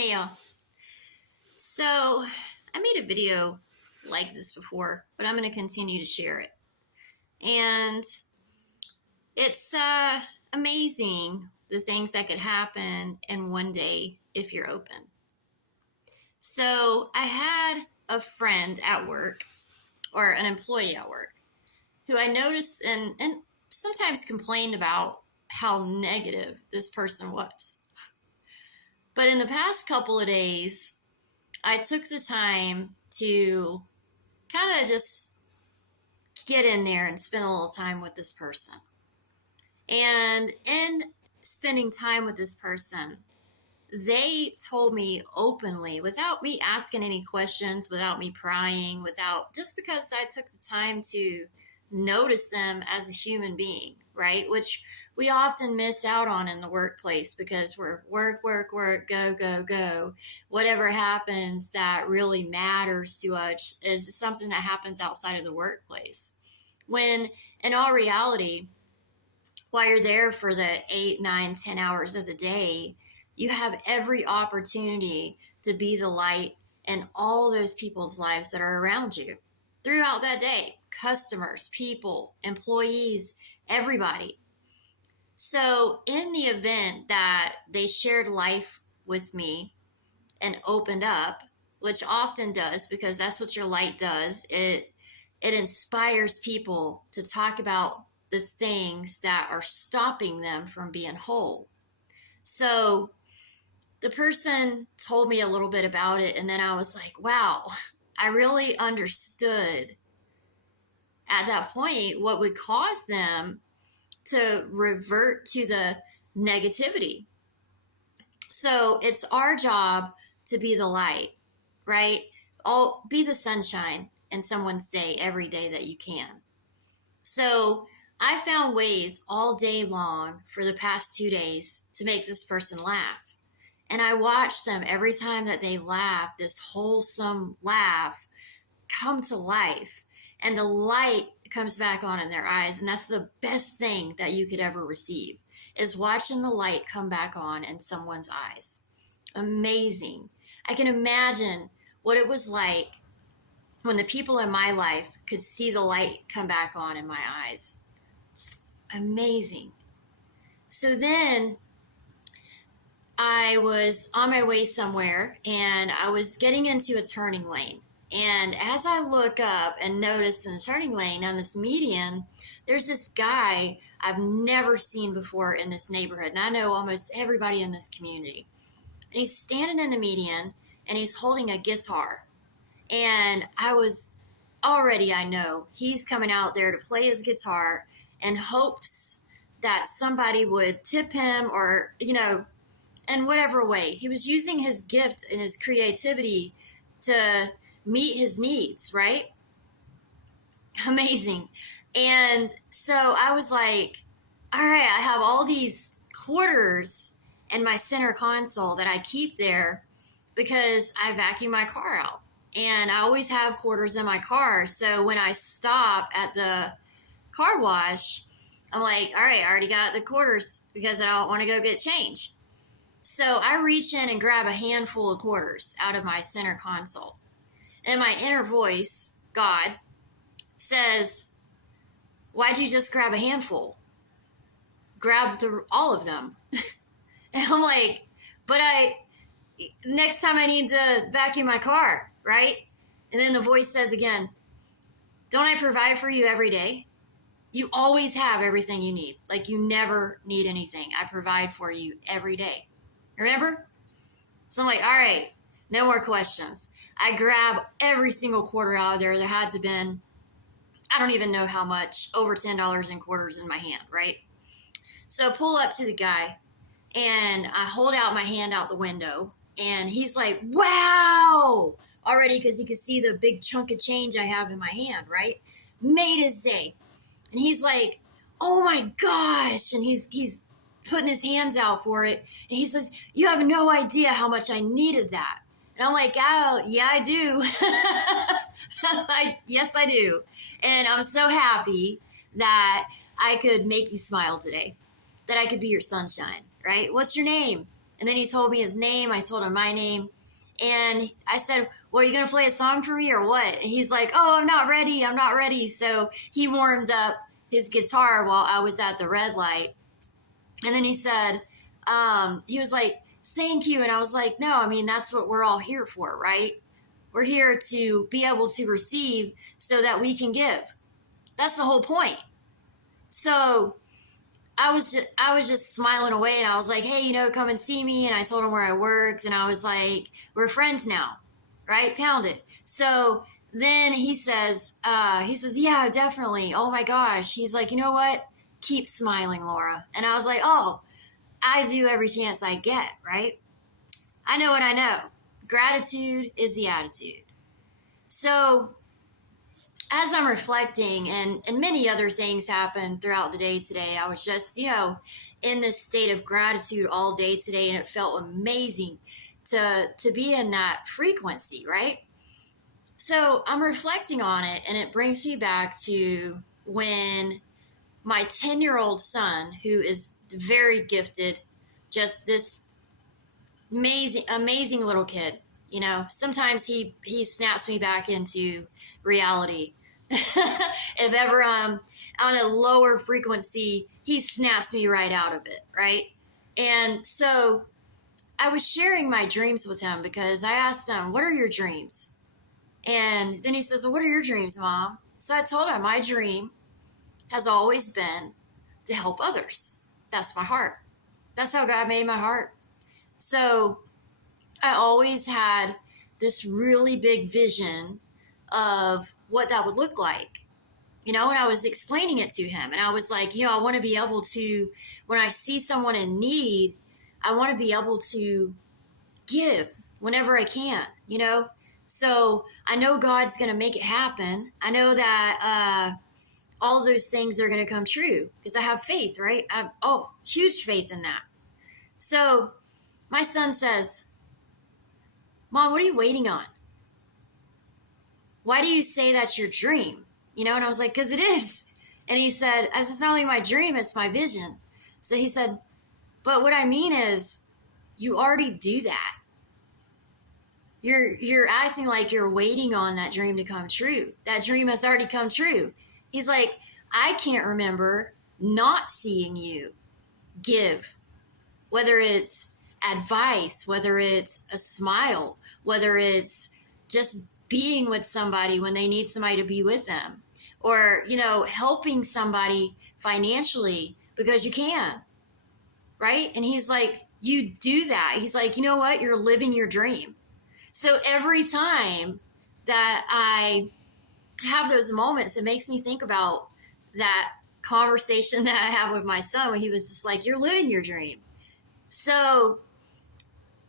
Hey y'all. So I made a video like this before, but I'm going to continue to share it. And it's amazing the things that could happen in one day if you're open. So I had a friend at work, or an employee at work, who I noticed and sometimes complained about how negative this person was. But in the past couple of days, I took the time to kind of just get in there and spend a little time with this person. And in spending time with this person, they told me openly, without me asking any questions, without me prying, without just because I took the time to notice them as a human being, right? Which we often miss out on in the workplace because we're work, work, work, go, go, go. Whatever happens that really matters to us is something that happens outside of the workplace. When in all reality, while you're there for the 8, 9, 10 hours of the day, you have every opportunity to be the light in all those people's lives that are around you throughout that day. Customers, people, employees, everybody. So in the event that they shared life with me and opened up, which often does because that's what your light does, it inspires people to talk about the things that are stopping them from being whole. So the person told me a little bit about it, and then I was like, wow, I really understood at that point what would cause them to revert to the negativity. So it's our job to be the light, right? Be the sunshine in someone's day every day that you can. So I found ways all day long for the past 2 days to make this person laugh. And I watched them every time that they laugh, this wholesome laugh come to life. And the light comes back on in their eyes. And that's the best thing that you could ever receive, is watching the light come back on in someone's eyes. Amazing. I can imagine what it was like when the people in my life could see the light come back on in my eyes. It's amazing. So then I was on my way somewhere and I was getting into a turning lane. And as I look up and notice in the turning lane on this median, there's this guy I've never seen before in this neighborhood. And I know almost everybody in this community. And he's standing in the median and he's holding a guitar. And I know he's coming out there to play his guitar in hopes that somebody would tip him or, in whatever way. He was using his gift and his creativity to meet his needs, right? Amazing. And so I was like, all right, I have all these quarters in my center console that I keep there because I vacuum my car out. And I always have quarters in my car. So when I stop at the car wash, I'm like, all right, I already got the quarters because I don't want to go get change. So I reach in and grab a handful of quarters out of my center console. And my inner voice, God, says, why'd you just grab a handful? Grab all of them. And I'm like, but next time I need to vacuum my car, right? And then the voice says again, don't I provide for you every day? You always have everything you need. Like you never need anything. I provide for you every day. Remember? So I'm like, all right, no more questions. I grab every single quarter out of there. There had to have been, I don't even know how much, over $10 in quarters in my hand, right? So I pull up to the guy and I hold out my hand out the window and he's like, wow, already, because he could see the big chunk of change I have in my hand, right? Made his day. And he's like, oh my gosh. And he's putting his hands out for it. And he says, you have no idea how much I needed that. And I'm like, oh, yeah, I do. Yes, I do. And I'm so happy that I could make you smile today, that I could be your sunshine, right? What's your name? And then he told me his name. I told him my name. And I said, well, are you going to play a song for me or what? And he's like, oh, I'm not ready. I'm not ready. So he warmed up his guitar while I was at the red light. And then he said, he was like, thank you. And I was like, no, I mean, that's what we're all here for, right? We're here to be able to receive so that we can give. That's the whole point. So I was just smiling away, and I was like, hey, come and see me. And I told him where I worked, and I was like, we're friends now, right? Pound it. So then he says, yeah, definitely. Oh my gosh. He's like, you know what? Keep smiling, Laura. And I was like, oh, I do every chance I get, right? I know what I know. Gratitude is the attitude. So as I'm reflecting, and many other things happened throughout the day today, I was just, in this state of gratitude all day today, and it felt amazing to be in that frequency, right? So I'm reflecting on it, and it brings me back to when my 10-year-old son, who is very gifted, just this amazing little kid, sometimes he snaps me back into reality. If ever I'm on a lower frequency, he snaps me right out of it, right? And so I was sharing my dreams with him because I asked him, what are your dreams? And then he says, well, what are your dreams, Mom? So I told him my dream has always been to help others. That's my heart. That's how God made my heart. So I always had this really big vision of what that would look like, and I was explaining it to him, and I was like, I want to be able to, when I see someone in need, I want to be able to give whenever I can, so I know God's going to make it happen. I know that all those things are going to come true because I have faith, right? I have huge faith in that. So my son says, Mom, what are you waiting on? Why do you say that's your dream? And I was like, because it is. And he said, as it's not only my dream, it's my vision. So he said, but what I mean is you already do that. You're acting like you're waiting on that dream to come true. That dream has already come true. He's like, I can't remember not seeing you give, whether it's advice, whether it's a smile, whether it's just being with somebody when they need somebody to be with them, or, helping somebody financially because you can, right? And he's like, you do that. He's like, you know what? You're living your dream. So every time that I have those moments, it makes me think about that conversation that I had with my son when he was just like, you're living your dream. So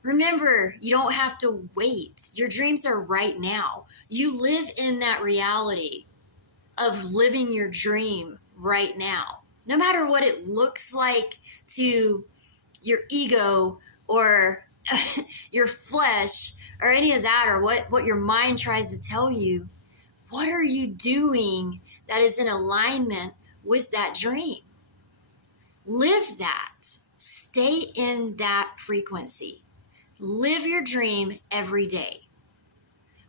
remember, you don't have to wait. Your dreams are right now. You live in that reality of living your dream right now. No matter what it looks like to your ego or your flesh or any of that, or what your mind tries to tell you, what are you doing that is in alignment with that dream? Live that. Stay in that frequency. Live your dream every day.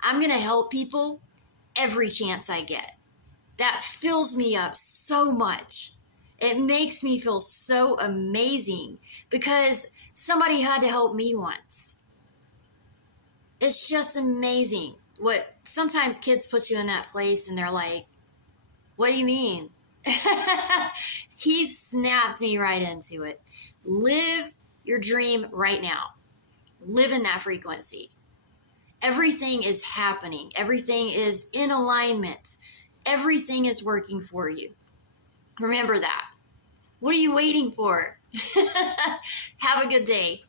I'm going to help people every chance I get. That fills me up so much. It makes me feel so amazing because somebody had to help me once. It's just amazing what sometimes kids put you in that place and they're like, what do you mean? He snapped me right into it. Live your dream right now. Live in that frequency. Everything is happening. Everything is in alignment. Everything is working for you. Remember that. What are you waiting for? Have a good day.